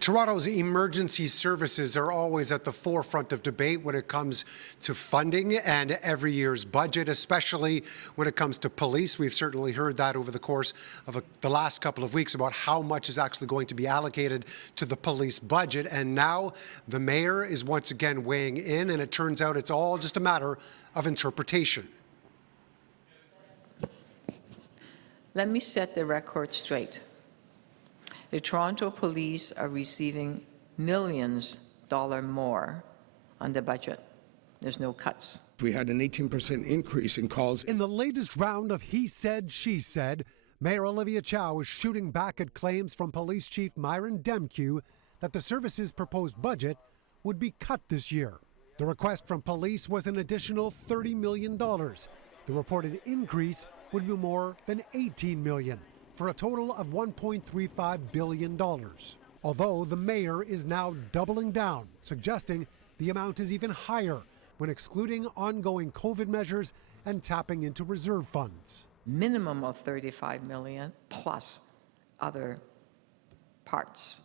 Toronto's emergency services are always at the forefront of debate when it comes to funding and every year's budget, especially when it comes to police. We've certainly heard that over the course of the last couple of weeks about how much is actually going to be allocated to the police budget. And now the mayor is once again weighing in, and it turns out it's all just a matter of interpretation. Let me set the record straight. The Toronto Police are receiving millions more on the budget. There's no cuts. We had an 18% increase in calls. In the latest round of he said, she said, Mayor Olivia Chow is shooting back at claims from Police Chief Myron Demkew that the service's proposed budget would be cut this year. The request from police was an additional $30 million. The reported increase would be more than $18 million, for a total of $1.35 billion. Although the mayor is now doubling down, suggesting the amount is even higher when excluding ongoing COVID measures and tapping into reserve funds. Minimum of $35 million plus other parts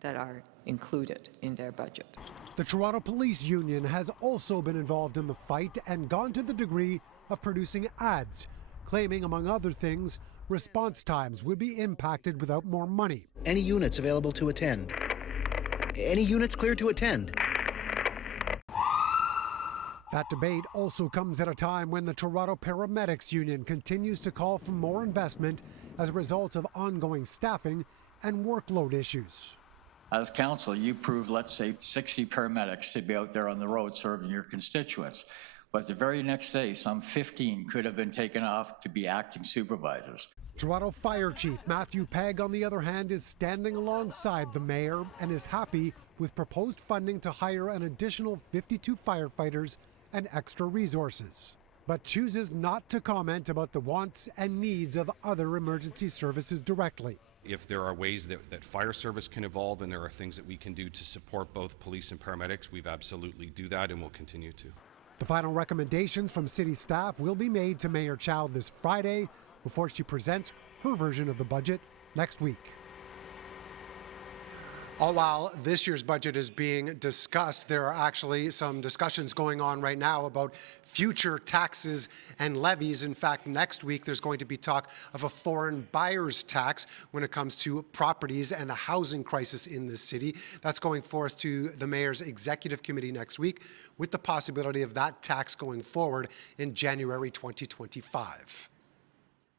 that are included in their budget. The Toronto Police Union has also been involved in the fight and gone to the degree of producing ads, claiming, among other things, response times would be impacted without more money. Any units available to attend? Any units clear to attend? That debate also comes at a time when the Toronto Paramedics Union continues to call for more investment as a result of ongoing staffing and workload issues. As council, you proved, let's say, 60 paramedics to be out there on the road serving your constituents. But the very next day, some 15 could have been taken off to be acting supervisors. Toronto Fire Chief Matthew Pegg, on the other hand, is standing alongside the mayor and is happy with proposed funding to hire an additional 52 firefighters and extra resources, but chooses not to comment about the wants and needs of other emergency services directly. If there are ways that fire service can evolve and there are things that we can do to support both police and paramedics, we've absolutely do that and will continue to. The final recommendations from city staff will be made to Mayor Chow this Friday before she presents her version of the budget next week. All while this year's budget is being discussed, there are actually some discussions going on right now about future taxes and levies. In fact, next week there's going to be talk of a foreign buyers tax when it comes to properties and the housing crisis in this city. That's going forth to the mayor's executive committee next week, with the possibility of that tax going forward in January 2025.